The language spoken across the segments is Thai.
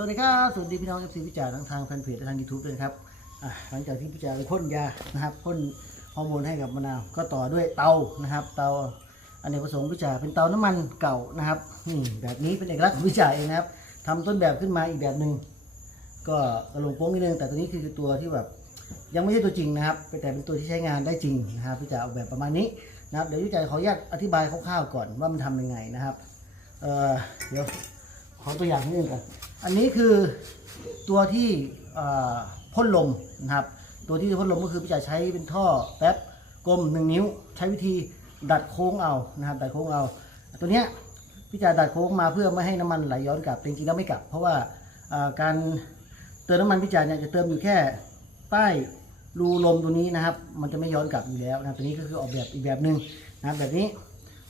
วัสดีครับ สวัสดีพี่น้องเอฟซีพิจารณ์ทั้งทางแฟนเพจและทางยูทูบด้วยครับหลังจากที่พิจารณ์ไปพ่นยานะครับพ่นฮอร์โมนให้กับมะนาวก็ต่อด้วยเตานะครับ เตาอันเนกประสงค์พิจารณ์เป็นเตาน้ำมันเก่านะครับนี่แบบนี้เป็นเอกลักษณ์ของพิจารณ์เองนะครับทำต้นแบบขึ้นมาอีกแบบหนึ่งก็กระลงโป้งนิดนึงแต่ตัวนี้คือตัวที่แบบยังไม่ใช่ตัวจริงนะครับแต่เป็นตัวที่ใช้งานได้จริงนะครับพิจารณ์ออกแบบประมาณนี้นะครับเดี๋ยวพิจารณ์ขออนุญาตอธิบายคร่าวๆก่อนว่ามันทำยังไงนะครับเออเดี๋ยวขอตัวอย่างนิดนึงก่อน อันนี้คือตัวที่พ่นลมนะครับ ตัวที่พ่นลมก็คือพี่จะใช้เป็นท่อแป๊บกลมหนึ่งนิ้ว ใช้วิธีดัดโค้งเอานะครับ ดัดโค้งเอา ตัวเนี้ยพี่จะดัดโค้งมาเพื่อไม่ให้น้ำมันไหลย้อนกลับจริงๆแล้วไม่กลับ เพราะว่าการเติมน้ำมันพี่จาเนี่ยจะเติมอยู่แค่ใต้รูลมตัวนี้นะครับ มันจะไม่ย้อนกลับอยู่แล้วนะตัวนี้ก็คือออกแบบอีกแบบหนึ่งนะบแบบนี้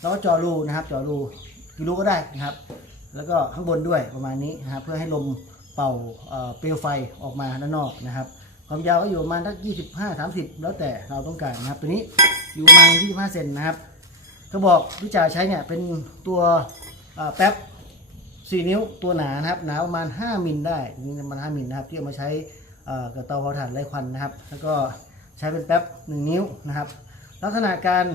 เราก็จอรูนะครับจอรูกี่รูก็ได้นะครับ แล้วก็ข้างบนด้วยประมาณนี้นะครับเพื่อให้ลมเป่าเปลวไฟออกมาด้านนอกนะครับ ความยาวก็อยู่ประมาณทัก25 30 แล้วแต่เราต้องการนะครับ ตัวนี้อยู่ประมาณ25เซนนะครับกระบอกที่จ่าใช้เนี่ยเป็นตัวแป๊บ4นิ้วตัวหนานะครับหนาประมาณ 5มิลได้นี่ประมาณ5มิลนะครับที่เอามาใช้กับเตาเผาถ่านไร้ควันนะครับ แล้วก็ใช้เป็นแป๊บ1นิ้วนะครับ ลักษณะการ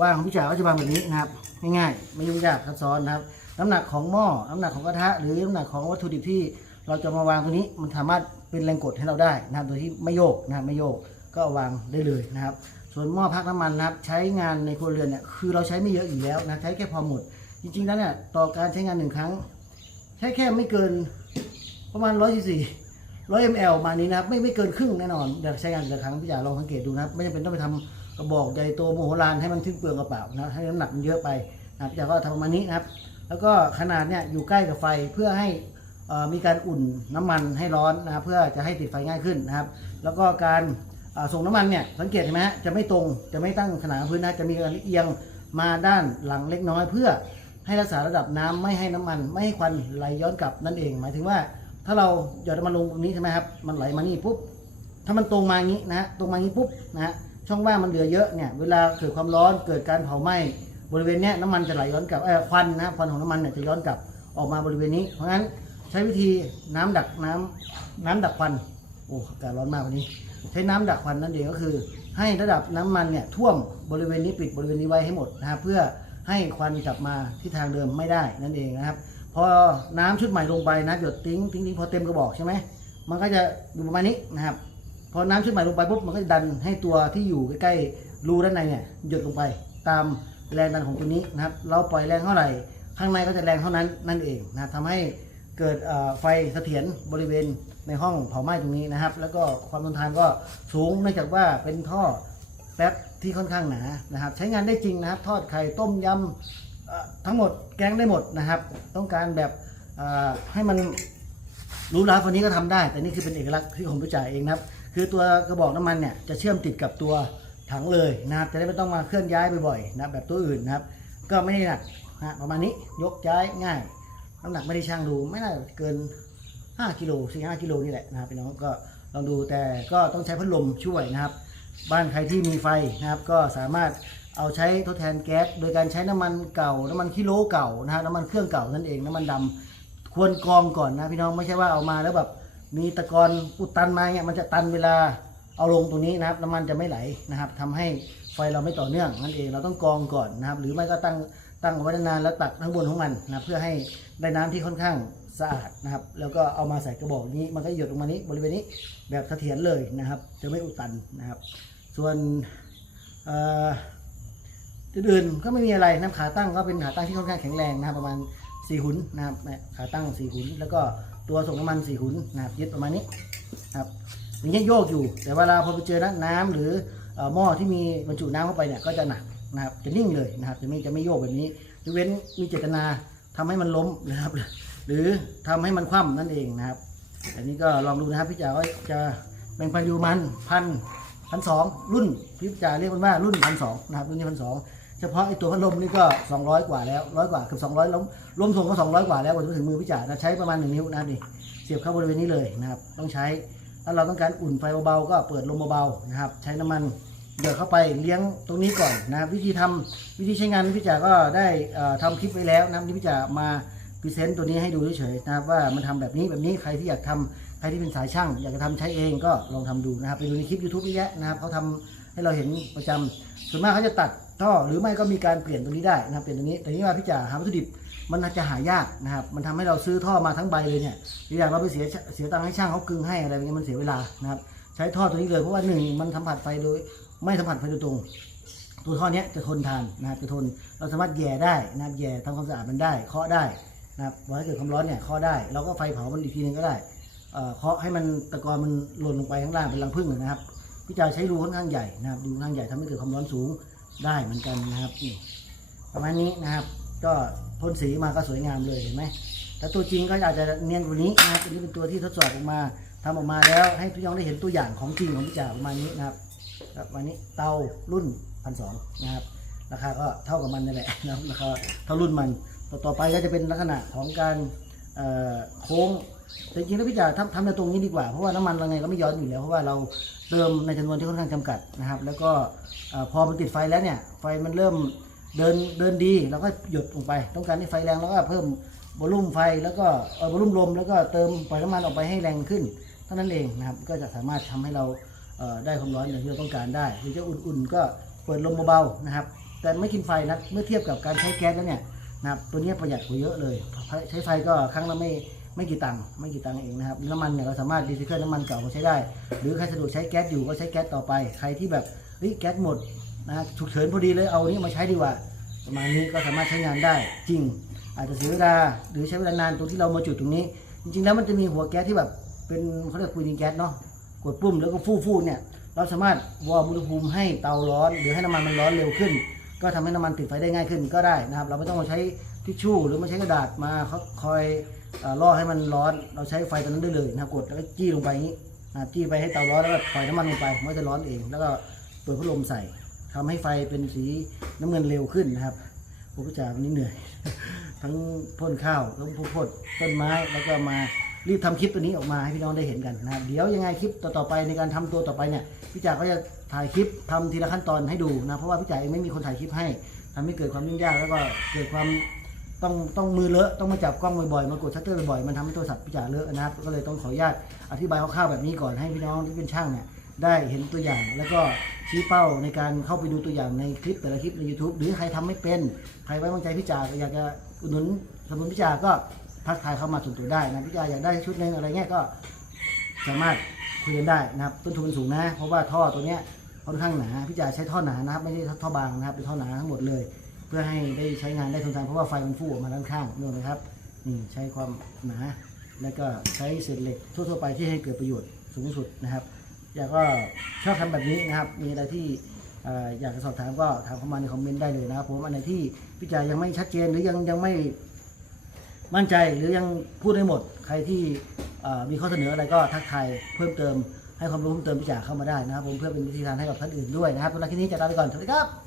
วางของพี่จ๋าก็จะวางแบบนี้นะครับง่ายๆไม่ยุ่งยากซับซ้อนนะครับ น้ำหนักของหม้อน้ำหนักของกระทะ หรือน้ำหนักของวัตถุดิบที่เราจะมาวางตัวนี้มันสามารถเป็นแรงกดให้เราได้นะครับโดยที่ไม่โยกนะครับไม่โยกก็เอาวางได้เลยนะครับ ส่วนหม้อพักน้ำมันนะครับใช้งานในครัวเรือนเนี่ยคือเราใช้ไม่เยอะอยู่แล้วนะใช้แค่พอหมด จริงๆแล้วเนี่ยต่อการใช้งานหนึ่งครั้ง ใช้แค่ไม่เกินประมาณร้อยสี่ร้อยมลมานี้นะครับไม่ไม่เกินครึ่งแน่นอนเดี๋ยวใช้งานแต่ละครั้งพี่จ๋าลองสังเกตดูนะครับ ไม่จำเป็นต้องไปทำกระบอกใหญ่โตโมโหลานให้มันสิ้นเปลืองกระเป๋านะให้น้ำหนักมันเยอะไปนะพี่จ๋าก็ทำประมาณนี้นะครับ แล้วก็ขนาดเนี่ยอยู่ใกล้กับไฟเพื่อให้มีการอุ่นน้ำมันให้ร้อนนะครับเพื่อจะให้ติดไฟง่ายขึ้นนะครับ แล้วก็การส่งน้ำมันเนี่ยสังเกตเห็นไหมฮะจะไม่ตรงจะไม่ตั้งขนาดกับพื้นนะจะมีการเอียงมาด้านหลังเล็กน้อย เพื่อให้รักษาระดับน้ำไม่ให้น้ำมัน ไม่ให้ควันไหลย้อนกลับนั่นเอง หมายถึงว่า ถ้าเราหยอดน้ำมันลงตรงนี้ใช่ไหมครับมันไหลมานี่ปุ๊บถ้ามันตรงมาอย่างนี้นะฮะตรงมาอย่างนี้ปุ๊บนะฮะช่องว่างมันเหลือเยอะเนี่ยเวลาเกิดความร้อนเกิดการเผาไหม้ บริเวณเนี้ยน้ำมันจะไหลย้อนกลับเออควันนะควันของน้ำมันเนี่ยจะย้อนกลับออกมาบริเวณนี้ เพราะงั้นใช้วิธีน้ำดักน้ำน้ำดักควันโอ้อากาศร้อนมากวันนี้ ใช้น้ำดักควันนั่นเองก็คือ ให้ระดับน้ำมันเนี่ยท่วมบริเวณนี้ปิดบริเวณนี้ไว้ให้หมดนะครับเพื่อให้ควันกลับมาที่ทางเดิมไม่ได้นั่นเองนะครับ พอน้ำชุดใหม่ลงไปนะหยดติ้งติ้งติ้งพอเต็มกระบอกใช่ไหมมันก็จะอยู่ประมาณนี้นะครับ พอน้ำชุดใหม่ลงไปปุ๊บมันก็จะดันให้ตัวที่อยู่ใกล้ๆรูด้านในเนี่ยหยดลงไปตาม แรงดันของตัวนี้นะครับเราปล่อยแรงเท่าไหร่ ข้างในก็จะแรงเท่านั้นนั่นเองนะครับทำให้เกิดไฟเสถียรบริเวณในห้องเผาไหม้ตรงนี้นะครับ แล้วก็ความทนทานก็สูงเนื่องจากว่าเป็นท่อแป๊บที่ค่อนข้างหนานะครับ ใช้งานได้จริงนะครับ ทอดไข่ต้มยำทั้งหมดแกงได้หมดนะครับ ต้องการแบบให้มันรู้แล้ววันนี้ก็ทำได้ แต่นี่คือเป็นเอกลักษณ์ที่ผมรู้จ่ายเองนะครับ คือตัวกระบอกน้ำมันเนี่ยจะเชื่อมติดกับตัว ถังเลยนะครับ จะได้ไม่ต้องมาเคลื่อนย้ายบ่อยๆนะแบบตัวอื่นนะครับ ก็ไม่ได้หนักนะประมาณนี้ยกย้ายง่ายน้ำหนักไม่ได้ช่างดูไม่น่าเกิน 5กิโลสี่ห้ากิโลนี่แหละนะครับพี่น้องก็ลองดูแต่ก็ต้องใช้พัดลมช่วยนะครับ บ้านใครที่มีไฟนะครับ ก็สามารถเอาใช้ทดแทนแก๊สโดยการใช้น้ำมันเก่า น้ำมันคิโลเก่านะฮะน้ำมันเครื่องเก่านั่นเองน้ำมันดำควรกรองก่อนนะพี่น้องไม่ใช่ว่าเอามาแล้วแบบมีตะกอนอุดตันมาเนี่ยมันจะตันเวลา เอาลงตรงนี้นะครับน้ำมันจะไม่ไหลนะครับทำให้ไฟเราไม่ต่อเนื่องนั่นเองเราต้องกรองก่อนนะครับ หรือไม่ก็ตั้งตั้งไว้นานๆแล้วตักทั้งบนของมันนะเพื่อให้ได้น้ำที่ค่อนข้างสะอาดนะครับ แล้วก็เอามาใส่กระบอกนี้มันก็หยดลงมานี้บริเวณนี้แบบเสถียรเลยนะครับ จะไม่อุดตันนะครับ ส่วนอื่นๆก็ไม่มีอะไรนะขาตั้งก็เป็นขาตั้งที่ค่อนข้างแข็งแรงนะครับ ประมาณ4หุนนะครับขาตั้ง4หุนแล้วก็ตัวส่งน้ำมัน4หุนนะครับยึดประมาณนี้นะครับ อย่างเงี้ยโยกอยู่ แต่เวลาพอไปเจอน้ำหรือหม้อที่มีบรรจุน้ำเข้าไปเนี่ยก็จะหนักนะครับจะนิ่งเลยนะครับจะไม่จะไม่โยกแบบนี้ยกเว้นมีเจตนาทำให้มันล้มนะครับ หรือทำให้มันคว่ำนั่นเองนะครับอันนี้ก็ลองดูนะครับพี่จ๋าว่าจะแบ่งปันยูมันพันพันสองรุ่นพี่จ๋าเรียกมันว่ารุ่นพันสองนะครับรุ่นนี้พันสองเฉพาะไอ้ตัวพัดลมนี่ก็ 200 กว่าแล้วร้อยกว่าเกือบ200ล้มรวมส่งก็200 กว่าแล้วกว่าจะถึงมือพี่จ๋านะใช้ประมาณ1นิ้วนะครับนี่เสียบเข้าบริเวณนี้เลยนะครับ ต้องใช้ ถ้าเราต้องการอุ่นไฟเบาๆก็เปิดลมเบาๆนะครับ ใช้น้ำมันเดือดเข้าไปเลี้ยงตรงนี้ก่อนนะครับวิธีทำวิธีใช้งานพี่จ๋าก็ได้เอ่อทำคลิปไว้แล้วนะที่พี่จ๋ามาพรีเซนต์ตัวนี้ให้ดูเฉยๆนะครับว่ามันทำแบบนี้แบบนี้ใครที่อยากทำใครที่เป็นสายช่าง อยากจะทำใช้เองก็ลองทำดูนะครับไปดูในคลิป YouTube เยอะแยะนะครับเขาทำให้เราเห็นประจำส่วนมากเขาจะตัดท่อหรือไม่ก็มีการเปลี่ยนตรงนี้ได้นะครับเปลี่ยนตรงนี้แต่นี่ว่าพี่จ๋าหาวัตถุดิบ มันอาจจะหายากนะครับ มันทำให้เราซื้อท่อมาทั้งใบเลยเนี่ยหรืออย่างเราไปเสียเสียตังค์ให้ช่างเขากึงให้อะไรแบบนี้มันเสียเวลานะครับ ใช้ท่อตัวนี้เลยเพราะว่าหนึ่งมันสัมผัสไฟโดย ไม่สัมผัสไฟโดยตรง ตัวท่อเนี้ยจะทนทานนะครับจะทน เราสามารถแย่ได้นะครับแย่ทำความสะอาดมันได้ เคาะได้นะครับพอให้เกิดความร้อนเนี่ยเคาะได้ เราก็ไฟเผามันอีกทีนึงก็ได้เอ่อเคาะให้มันตะกอนมันหล่นลงไปข้างล่างเป็นรังผึ้งนะครับพี่จาใช้รูค่อนข้างใหญ่นะครับรูค่อนข้างใหญ่ทำให้เกิดความร้อนสูงได้เหมือนกันนะครับประมาณนี้นะครับ ก็พ่นสีมาก็สวยงามเลยเห็นไหมแต่ตัวจริงก็อาจจะเนียนกว่านี้นะครับอันนี้เป็นตัวที่ทดสอบออกมาทำออกมาแล้ว ให้พี่น้องได้เห็นตัวอย่างของจริงของพี่จ่าประมาณนี้นะครับครับวันนี้เตารุ่นพันสองนะครับราคาก็เท่ากับมันนั่แหละนะครับราคาเท่ารุ่นมันต่อต่อไปก็จะเป็นลักษณะของการโค้งแต่จริงแล้วพี่จ๋าทำทำในตรงนี้ดีกว่าเพราะว่าน้ำมันเราไงก็ไม่ย้อนอยู่แล้วเพราะว่าเราเติมในจำนวนที่ค่อนข้างจำกัดนะครับ แล้วก็อพอมันติดไฟแล้วเนี่ยไฟมันเริ่ม เดินเดินดีเราก็หยุดลงไป ต้องการให้ไฟแรงแล้วก็เพิ่มวอลลุ่มไฟแล้วก็เออวอลลุ่มลม แล้วก็เติมปล่อยน้ำมันออกไปให้แรงขึ้นเท่านั้นเองนะครับก็จะสามารถทำให้เราเได้ความร้อนอย่างที่เราต้องการได้หรือจะอุ่นๆ ก็เปิดลมเบาๆนะครับ แต่ไม่กินไฟนะเมื่อเทียบกับการใช้แก๊สแล้วเนี่ยนะครับตัวนี้ประหยัดกว่าเยอะเลย ใช้ไฟก็ครั้งละไม่ไม่กี่ตังค์ไม่กี่ตังค์เองนะครับน้ำมันเนี่ยเราสามารถรีไซเคิลน้ำมันเก่ามาใช้ได้ หรือใครสะดวกใช้แก๊สอยู่ก็ใช้แก๊สต่อไป ใครที่แบบเฮ้ยแก๊สหมด นะฉุกเฉินพอดีเลยเอานี้มาใช้ดีกว่า ประมาณนี้ก็สามารถใช้งานได้จริง อาจจะเสียเวลาหรือใช้เวลานานตรงที่เรามาจุดตรงนี้ จริงๆแล้วมันจะมีหัวแก๊สที่แบบเป็นเขาเรียกคูลิงแก๊สเนาะกดปุ่มแล้วก็ฟู่ฟู่เนี่ยเราสามารถวอร์มอุณหภูมิให้เตาร้อน หรือให้น้ำมันมันร้อนเร็วขึ้น ก็ทำให้น้ำมันติดไฟได้ง่ายขึ้นก็ได้นะครับ เราไม่ต้องมาใช้ทิชชู่หรือมาใช้กระดาษมาเขาคอยล่อให้มันร้อน เราใช้ไฟตัวนั้นได้เลยนะกดแล้วก็จี้ลงไปอย่างนี้จี้ไปให้เตาร้อนแล้วก็ปล่อยน้ำมันลงไปมันจะร้อนเอง แล้วก็เปิดพัดลมใส่ ทำให้ไฟเป็นสีน้ำเงินเร็วขึ้นนะครับผมก็จะวันนี้เหนื่อย ทั้งพ่นข้าวทั้งพ่นต้นไม้แล้วก็มารีบทำคลิปตัวนี้ออกมาให้พี่น้องได้เห็นกันนะครับเดี๋ยวยังไงคลิปต่อๆไปในการทำตัวต่อไปเนี่ยพี่จ๋าก็จะถ่ายคลิปทำทีละขั้นตอนให้ดูนะเพราะว่าพี่จ๋าเองไม่มีคนถ่ายคลิปให้ทำให้เกิดความยุ่งยากแล้วก็เกิดความต้องต้องมือเลอะต้องมาจับกล้องบ่อยๆมากดชัตเตอร์บ่อยๆมันทำให้โทรศัพท์พี่จ๋าเลอะนะครับก็เลยต้องขออนุญาตอธิบายคร่าวๆแบบนี้ก่อนให้พี่น้องที่เป็นช่างเนี่ย ได้เห็นตัวอย่าง แล้วก็ชี้เป้าในการเข้าไปดูตัวอย่างในคลิปแต่ละคลิปใน YouTube หรือใครทำไม่เป็น ใครไว้วางใจพี่จ๋าอยากจะอุดหนุนสมุนพี่จ๋าก็ทักทายเข้ามาส่วนตัวได้นะพี่จ๋าอยากได้ชุดหนึงอะไรเงี้ยก็สามารถคุยกันได้นะครับต้นทุนสูงนะ เพราะว่าท่อตัวเนี้ยค่อนข้างหนาพี่จ๋าใช้ท่อหนานะครับไม่ใช่ท่อบางนะครับเป็นท่อหนาทั้งหมดเลย เพื่อให้ได้ใช้งานได้ทนทานเพราะว่าไฟมันฟู่ออกมาด้านข้างนี่นะครับนี่ใช้ความหนา แล้วก็ใช้เศษเหล็กทั่วๆไปที่ให้เกิดประโยชน์สูงสุดนะครับ อยากก็ชอบทำแบบนี้นะครับ มีอะไรที่อยากจะสอบถามก็ถามเข้ามาในคอมเมนต์ได้เลยนะครับผมอันไหนที่พี่จ่ายังไม่ชัดเจนหรือยังยังไม่มั่นใจหรือยังพูดได้หมด ใครที่มีข้อเสนออะไรก็ทักทายเพิ่มเติมให้ความรู้เพิ่มเติมพี่จ่าเข้ามาได้นะครับผมเพื่อเป็นวิธีทางให้กับท่านอื่นด้วยนะครับสำหรับคลิปนี้จะลาไปก่อนสวัสดีครับ